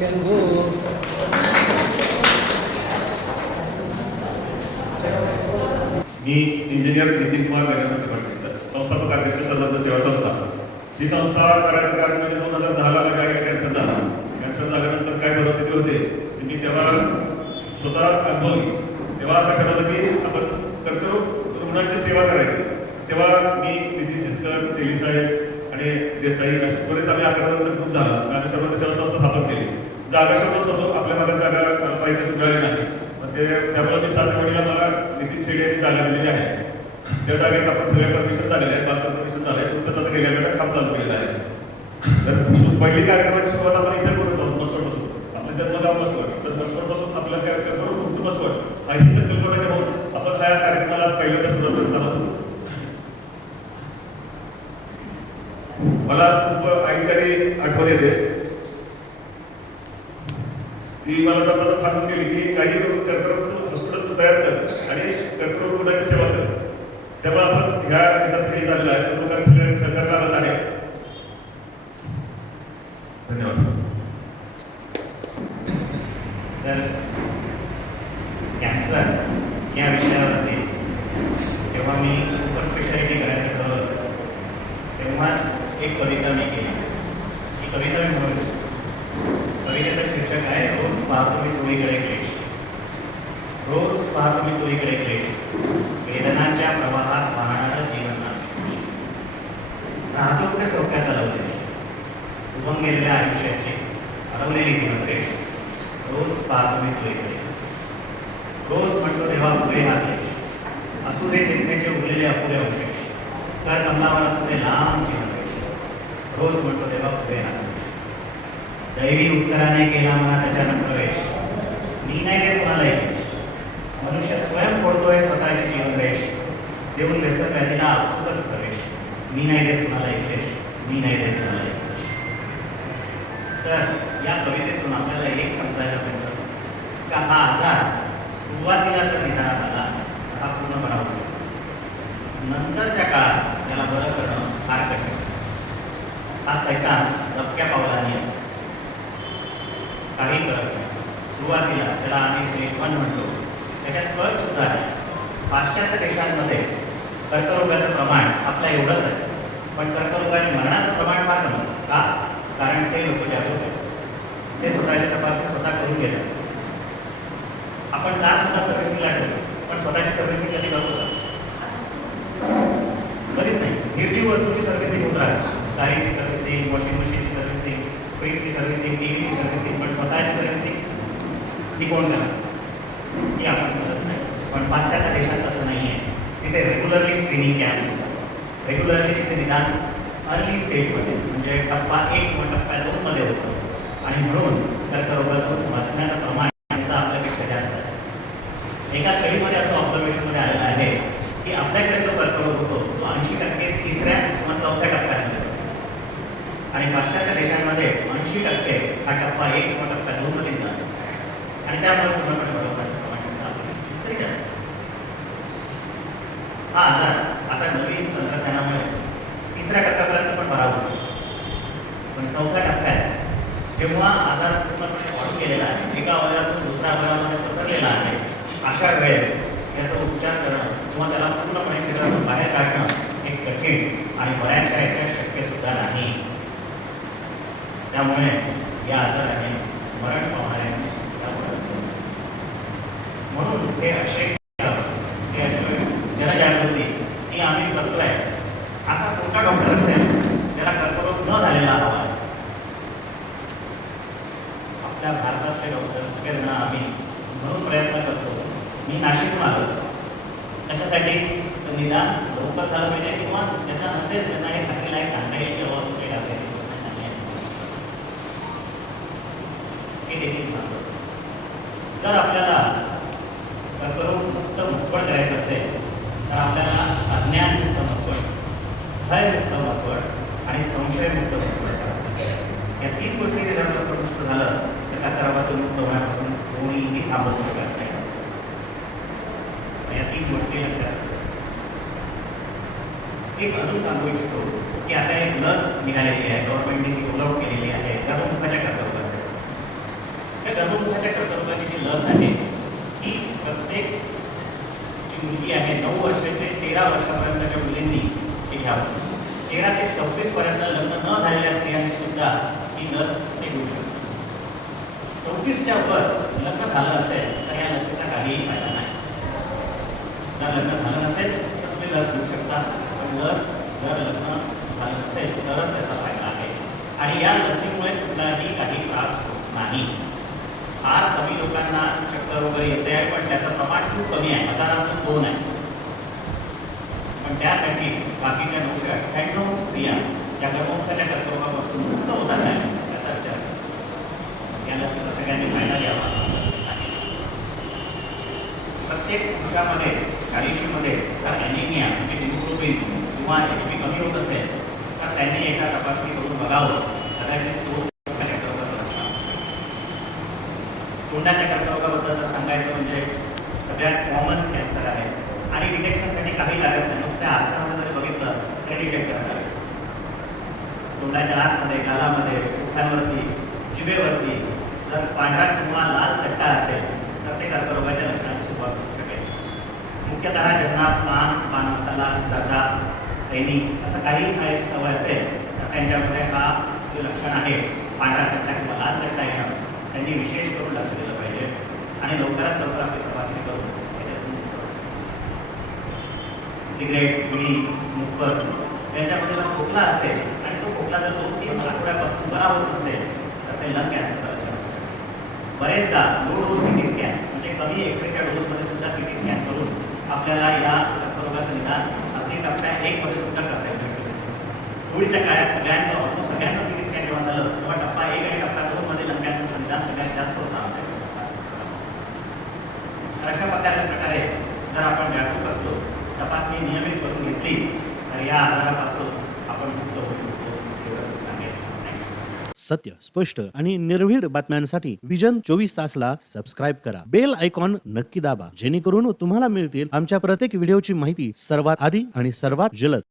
can go. Me engineer Nitin Kumar Gajanan Khadke, संस्थापक अध्यक्ष सर्वज्ञ सेवा संस्था. ही संस्था करायचं कारण म्हणजे 2010ला माझ्या आईला कॅन्सर झाला. कॅन्सर झाल्यानंतर काय परिस्थिती होते की मी तेव्हा स्वतः अनुभवली. तेव्हा असं ठरवलं की आपण कर्करोग रुग्णांची सेवा करायची. तेव्हा मी नितीन चिचकर, तेली साहेब आणि देसाई असे बरेच आम्ही 11 ग्रुप झाला. आम्ही सर्वज्ञ सेवा संस्था स्थापन केली. जागा शोधत होतो, आपल्या भागात जागा मला पाहिजे तशी मिळाली नाही. त्यामुळे मी सातवडीला मला नितीन शेडे यांनी जागा दिलेली आहे. त्या जागेत आपण सगळ्या परमिशन झालेले आहे, बांधकाम परमिशन झालं आहे. तुमचं आता गेल्या गटात काम चालू केलेलं आहे. तर पहिली कार्यक्रमाची सुरुवात आपण इथे करत आहोत, बसवडपासून. आपलं जन्मगाव बसवड, तर बसवडपासून आपला कार्यक्रम करून मुक्त बसवड हा ही संकल्पना घेऊन आपण ह्या कार्यक्रमाला पहिल्यांदा सुरुवात करत आहोत. मला खूप आईची आठवण येते. ती मला जाताना सांगून गेली की काही करून कर्करोग हॉस्पिटल तयार कर आणि कर्करोग रुग्णाची सेवा कर. त्यामुळे आपण ह्या याच्यात हे झालेलं आहे. तर लोकांनी सगळ्यांनी सहकार लाभत आहे. धन्यवाद. तर कॅन्सर या विषयावरती जेव्हा मी सुपर स्पेशालिटी करायचं ठरवलं तेव्हाच एक कविता मी केली. ही कविता मी म्हणून कवितेचं शीर्षक आहे रोज पाहतो मी चोळीकडे क्लेश. रोज पाहतो मी चोळीकडे क्लेश, वेदनांच्या प्रवाहात वाहणारं जीवन नाट्य. राहतो कुठे सोप्याचा लवलेश, उभं गेलेल्या आयुष्याची हरवलेली जीवनरेष. रोज पाहतो मी चोळीकडे, रोज म्हणतो देवा पुरे हा क्लेश. असू दे चिंतेचे उरलेले अपुरे अवशेष, कर कमलावर असू दे लांब जीवनरेष. रोज म्हणतो देवा पुरे हा क्लेश. दैवी उत्तराने केला मनात अचानक प्रवेश, मी नाही देत कुणाला यश. मनुष्य स्वयं फोडतोय स्वतःची जीवनरेष, देऊन व्यसन व्याधीला आपसुकच प्रवेश. मी नाही देत कुणाला यश, मी नाही देत कुणाला यश. तर या कवितेतून आपल्याला एक समजायला मिळतं का हा आजार सुरुवातीला जर निदानात आला तर हा पूर्ण बरा होऊ शकतो. नंतरच्या काळात त्याला बरं करणं फार कठीण. हा सैतान दबक्या पावलाने काही करत नाही. सुरुवातीला ज्याला आम्ही स्टेज 1 म्हणतो त्याच्यात कळ सुद्धा आहे. पाश्चात्य देशांमध्ये कर्करोगाचं प्रमाण आपलं एवढंच आहे, पण कर्करोगाने मरणाचं प्रमाण फार कमी. का? कारण ते लोक जागरूक आहेत. ते स्वतःची तपासणी स्वतः करून घेतात. आपण कार सुद्धा सर्व्हिसिंगला ठेवतो, पण स्वतःची सर्व्हिसिंग कधी करतो का? कधीच नाही. निर्जीव वस्तूची सर्व्हिसिंग होत राहते. गाडीची सर्व्हिसिंग, वॉशिंग मशीनची सर्व्हिसिंग, फ्रीजची सर्व्हिसिंग, टीव्हीची सर्व्हिसिंग, पण स्वतःची सर्व्हिसिंग ती कोण करणार? ती आपण करत नाही. पण पाश्चात्य देशात तसं नाही आहे. तिथे रेग्युलरली स्क्रीनिंग कॅम्प्स होतात. रेग्युलरली तिथे निदान अर्ली स्टेजमध्ये म्हणजे टप्पा 1 किंवा टप्पा 2 मध्ये होतं. आणि म्हणून कर्करोगातून वाचण्याचं प्रमाण त्यांचं आपल्यापेक्षा जास्त आहे. एका स्टडीमध्ये असं ऑब्झर्वेशनमध्ये आलेलं आहे की आपल्याकडे जो कर्करोग होतो तो 80% 3ऱ्या किंवा 4थ्या टप्प्यामध्ये होतो. आणि पाश्चात्य देशांमध्ये 80% हा टप्पा 1 किंवा टप्पा 2 मध्ये जातो. आणि त्यामुळे पूर्णपणे बरोबरचं प्रमाण त्यांचं आपल्यापेक्षा कितीतरी जास्त. हा आजार आता नवीन तंत्रज्ञानामुळे 3ऱ्या टप्प्यापर्यंत पण बरा होऊ शकतो. पण 4थ्या टप्प्यात जेव्हा आजार पूर्णपणे वाढून गेलेला आहे, एका अवयवातून दुसऱ्या अवयवामध्ये पसरलेला आहे, अशा वेळेस याचा उपचार करणं किंवा त्याला पूर्णपणे शरीरातून बाहेर काढणं एक कठीण आणि बऱ्याचशा याच्या शक्य सुद्धा नाही. त्यामुळे या आजाराने मरण पावणाऱ्यांची संख्या वाढत चालली. म्हणून हे असे जनजागृती ही आम्ही करतोय. असा कोणता डॉक्टर असेल ज्याला कर्करोग न झालेला हवा आहे? आपल्या भारतातले डॉक्टर सगळेजण आम्ही म्हणून प्रयत्न करतो. मी नाशिकहून आलो कशासाठी? तर निदान लवकर झालं पाहिजे किंवा ज्यांना नसेल त्यांना हे खात्रीलायक सांगता येईल की हॉस्पिटल आपल्याची व्यवस्था नाही आहे. हे देखील महत्त्वाचं. जर आपल्याला कर्करोग मुक्त मसवड करायचं असेल तर आपल्याला अज्ञानमुक्त मसवड, भयमुक्त मसवड आणि संशयमुक्त मसवड करावं. या 3 गोष्टींनी जर मसवडमुक्त झालं तर कर्करोगातून मुक्त होण्यापासून कोणीही थांबवू शकत नाही. या 3 गोष्टी लक्षात असतात. एक अजून सांगू इच्छितो की आता एक लस निघालेली आहे, गव्हर्नमेंटने ती रोल आउट केलेली आहे गर्भमुखाच्या कर्करोगासाठी. योग्य आहे 9 वर्षाचे 13 वर्षापर्यंतच्या मुलींनी हे घ्यावं. 13 ते 26 पर्यंत लग्न न झालेल्या स्त्रियांनी सुद्धा ही लस ते घेऊ शकतात. 26च्या वर लग्न झालं असेल तर या लसीचा काहीही फायदा नाही. जर लग्न झालं नसेल तर तुम्ही लस घेऊ शकता, पण लस जर लग्न झालं नसेल तरच त्याचा फायदा आहे. आणि या लसीमुळे कुणाही काही त्रास होत नाही. फार कमी लोकांना चक्कर वगैरे येते आहे, पण त्याचं प्रमाण खूप कमी आहे, 1000तून 2 आहे. पण त्यासाठी बाकीच्या 998 स्त्रिया ज्या गर्भमुखाच्या कर्करोगापासून मुक्त होतात आहे त्याचा विचार करा. या लसीचा सगळ्यांनी फायदा घ्यावा असं मी सांगेन. प्रत्येक पुरुषामध्ये 40मध्ये जर ॲनिमिया म्हणजे हिमोग्लोबिन किंवा HP कमी होत असेल तर त्यांनी एकदा तपासणी करून बघावं. कदाचित तो कर्करोगाचं लक्षण असू शकतं. तोंडाच्या कर्करोगाबद्दल जर सांगायचं म्हणजे सगळ्यात कॉमन कॅन्सर आहे आणि डिटेक्शनसाठी काही लागत नाही. नुसत्या आरसामध्ये जरी बघितलं तरी डिटेक्ट करता येईल. तोंडाच्या आतमध्ये, गालामध्ये, ओठांवरती, जिभेवरती जर पांढरा किंवा लाल चट्टा असेल तर ते कर्करोगाच्या लक्षणाची सुरुवात असू शकेल. मुख्यतः ज्यांना पान मसाला, जर्दा, खैनी असं काही खाण्याची सवय असेल तर त्यांच्यामध्ये हा जो लक्षण आहे पांढरा चट्टा किंवा लाल चट्टा येणं त्यांनी विशेष करून लक्ष दिलं पाहिजे आणि लवकरात लवकर आपली तपासणी करून त्याच्यातून मुक्त होऊ शकतो. सिगरेट, बिडी, स्मोकर्स यांच्यामध्ये जर खोकला असेल आणि तो खोकला जर 2-3 आठवड्यापासून बरा होत नसेल तर ते लंग कॅन्सरचं लक्षण असू शकतं. बरेचदा लो डोस सिटी स्कॅन म्हणजे कमी एक्सरेच्या डोसमध्ये सुद्धा सिटी स्कॅन करून आपल्याला या कर्करोगाचं निदान अगदी टप्प्या 1 मध्ये सुद्धा करता येऊ शकतं. कोविडच्या काळात ऑलमोस्ट सगळ्यांचं सिटी स्कॅन जेव्हा झालं तेव्हा टप्पा 1 आणि टप्पा 2 मध्ये लंग कॅन्सरचं निदान सगळ्यात जास्त होतं आमच्या. अशा प्रकारे जर आपण जागरूक असलो, तपासणी नियमित करून घेतली तर या आजारापासून आपण मुक्त होऊ शकतो एवढंच सांगेन. सत्य, स्पष्ट आणि निर्भीड बातम्यांसाठी विजन 24 तासला सबस्क्राईब करा. बेल आयकॉन नक्की दाबा, जेणेकरून तुम्हाला मिळतील आमच्या प्रत्येक व्हिडिओची माहिती सर्वात आधी आणि सर्वात जलद.